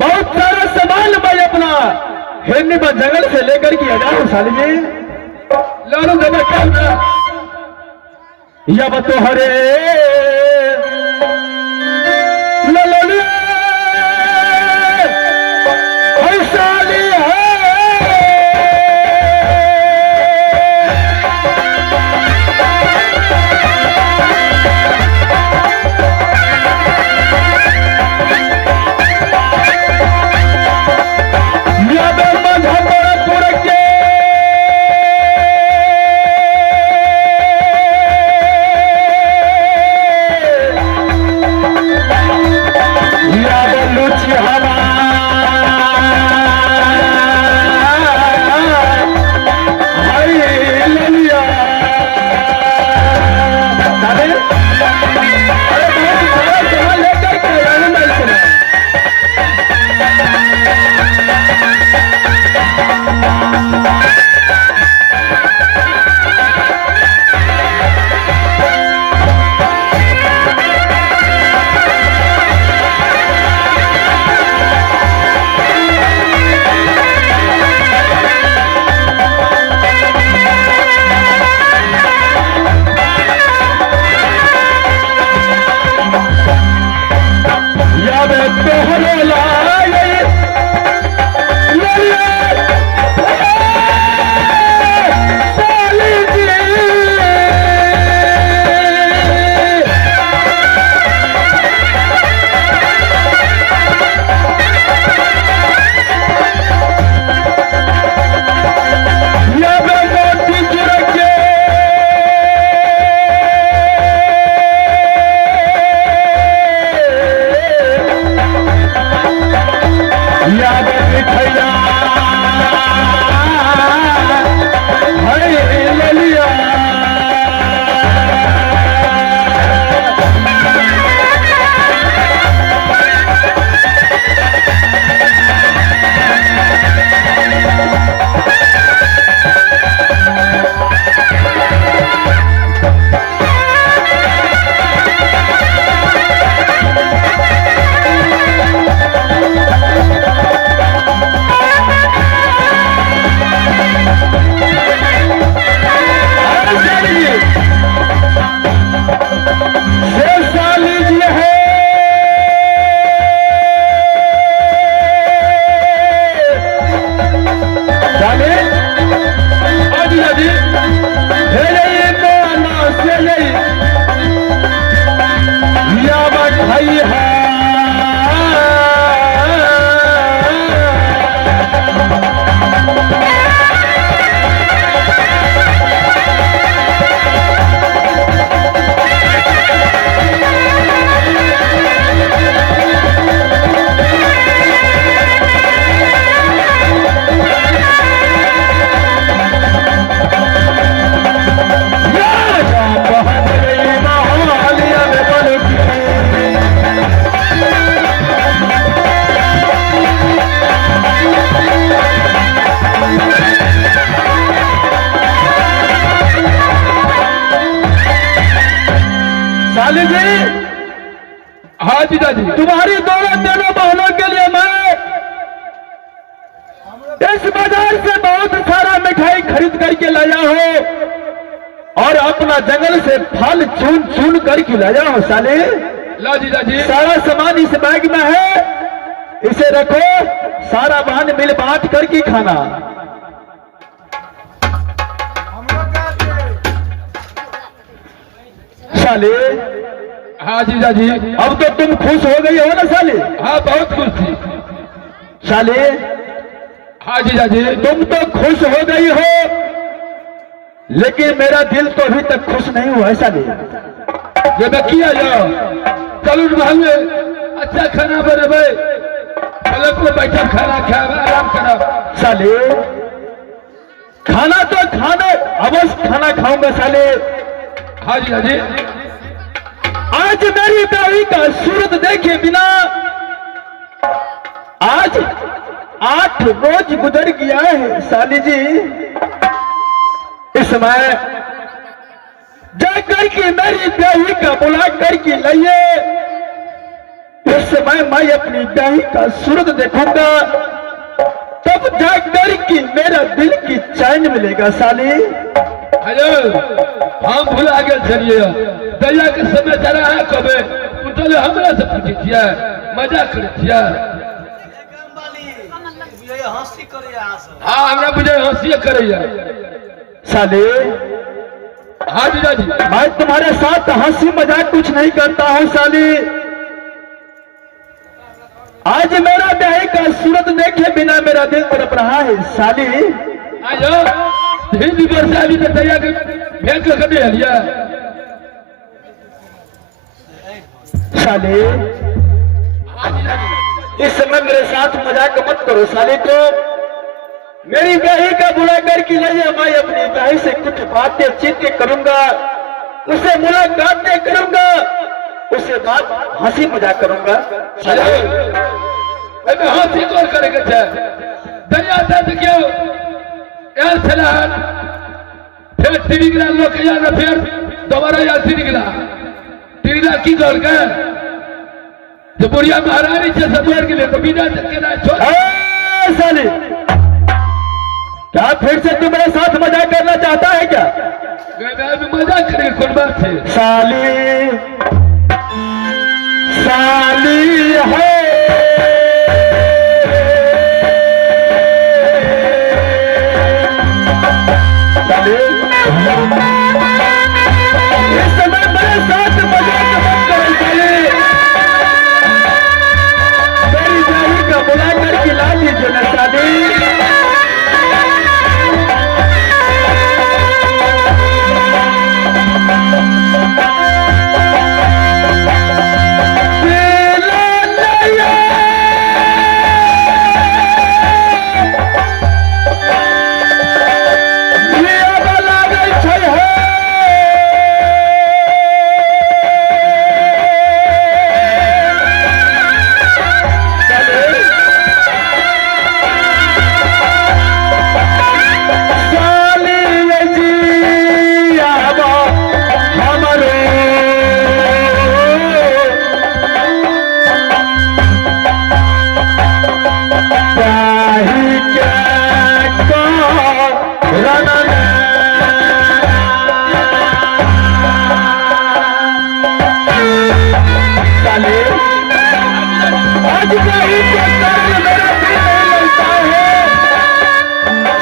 बहुत सारा सामान मैं अपना हिरनी पर जंगल से लेकर के आ जाऊं साली जी। लालू दादा क्या होता? यब तो हरे लललिए हर साली है यब मधुपुर के साली जी। हाँ जीजाजी। तुम्हारी दोनों बहनों के लिए मैं इस बाजार से बहुत सारा मिठाई खरीद करके लाया हूँ और अपना जंगल से फल चुन चुन करके लाया हूँ साले। ला जीजाजी। सारा सामान इस बैग में है, इसे रखो, सारा बहन मिल बांट करके खाना। साले। हाँ जीजाजी। अब तो तुम खुश हो गई हो ना साले? हाँ बहुत खुश थी साले। हाँ जीजाजी। तुम तो खुश हो गई हो, लेकिन मेरा दिल तो अभी तक खुश नहीं हुआ है साले। ये मैं किया जाओ, चलो महल में अच्छा खाना बने, अलग को बैठा खाना खा आराम करो साले। खाना तो खाना अवश्य खाना खाऊंगा साले। हाँ जीजाजी। आज मेरी बेटी का सूरत देखे बिना आज 8 रोज गुजर गया है साली जी। इस समय जाकर के मेरी बेटी का बुला करके लाइए, उस समय मैं अपनी ब्याही का सूरत देखूंगा, तब जाकर कि मेरा दिल की चैन मिलेगा साली। अरे हम भुला गए छलिए, दैया के समय चला है कबे उठल हमरा से पूछे छिया, मजाक करे छिया। हाँ हमरा बुझे हंसी करैया साले। हाँ जीजा जी, मैं तुम्हारे साथ हंसी मजाक कुछ नहीं करता हूँ साली। आज मेरा ब्याही का सूरत देखे बिना मेरा दिल तड़प रहा है साली। आयो हिंदी वर्षा अभी तक दैया के भेंट कर कभी हलिया साले। हाँ जीजा जी, इस समय मेरे साथ मजाक मत करो साले। तो मेरी ब्याही का बुरा करके लाइए, मैं अपनी ब्याही से कुछ बातें चीतें करूंगा, उसे मुलाकातें करूंगा, उससे बात हंसी मजाक करूंगा साले। अबे हंसी कौन करेगा छे दैया था तो क्यों यार चला फिर टीवी गिरा लोग के यार फिर दोबारा यार टीवी गिरा की कर के जो बुढ़िया महारानी से सदवर के लिए तो बिना के ना छोड़। ए, साले क्या फिर से तू मेरे साथ मजाक करना चाहता है क्या? मैं मजाक करेंगे कौन बात है साली साली है साली। इस समय मेरे साथ मजाक मत करो साली। मेरी ब्याही का बुला कर खिला दीजिए ना साली।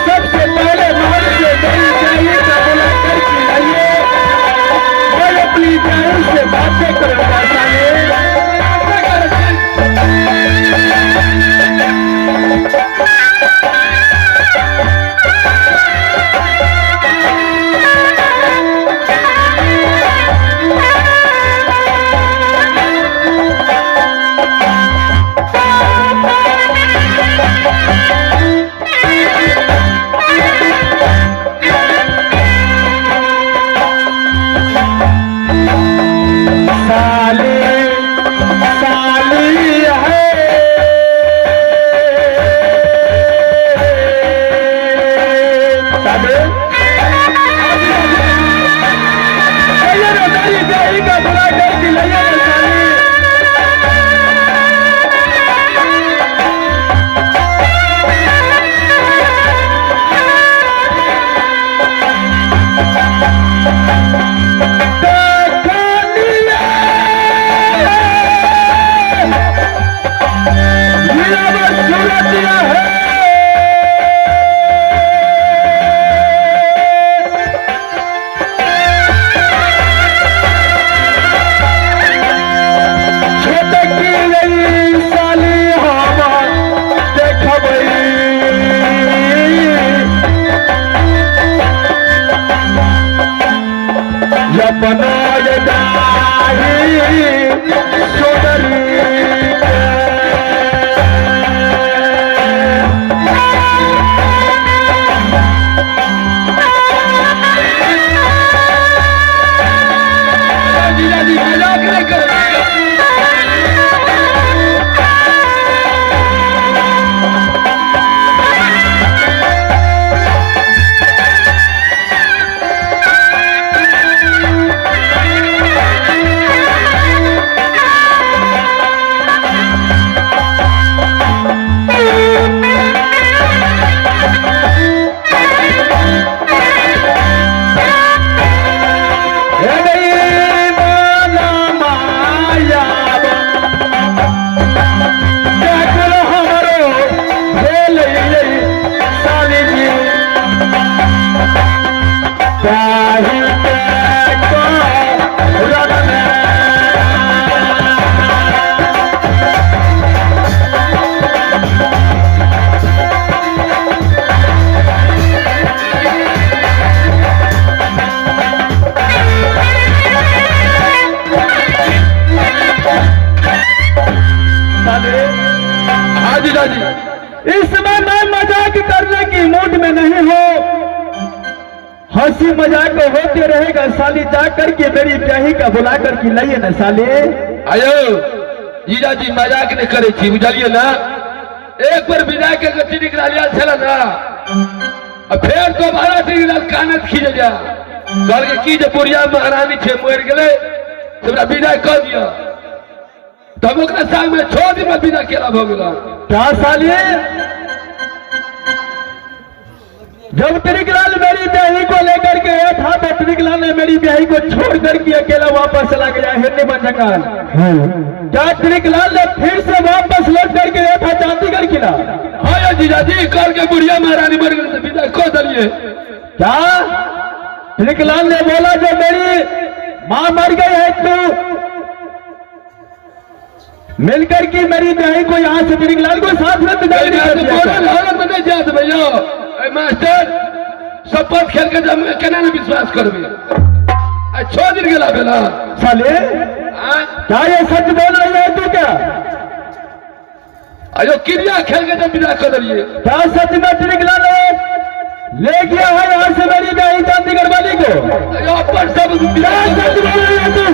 सबसे पहले महल से मेरी ब्याही का बुला कर खिलाइए, मैं अपनी ब्याही से बातें करूंगा साले। हाँ जीजा जी। इस समय मैं मजाक करने की मूड में नहीं हूँ। हंसी मजाक होते रहेगा साली, जा करके मेरी ब्याही का बुला करके लाइए ना साली। आयो जीजा जी मजाक नहीं करे छी बुझलिए ना। एक बार विदाई के गति निकला लिया चला ना, और फिर दोबारा निकल कानत खींच जा घर के की जे बुढ़िया महारानी छे मर गेले हमरा विदाई कर दिया। तो हम ओकरा संग में 6 दिन में विदा केला भ गेला। क्या साली, जब त्रिकलाल मेरी ब्याही को लेकर के आया था तो त्रिकलाल ने मेरी ब्याही को छोड़ करके अकेला वापस चला गया हिरनी बन जंगल। क्या त्रिकलाल ने फिर से वापस लौट करके आया था चांदीगढ़ किला? हाँ जीजा जी, कर के बुढ़िया महारानी मर गई विदा कर दिए। क्या त्रिकलाल ने बोला जो मेरी मां मर गई है, तू मिलकर की मेरी ब्याही को यहाँ से त्रिकलाल को साथ में नहीं जात भैया मास्टर शपथ खेल के जब केना ने विश्वास करबे। 6 दिन गेला बेला साले, क्या ये सच बोल रही है तू? क्या अयो क्रिया खेल के जब विदा कर दिए? क्या सच में त्रिकलाल ले गया है यहाँ से मेरी ब्याही चांदीगढ़ वाली को? अयो अपन सब क्या सच बोल रही है तू?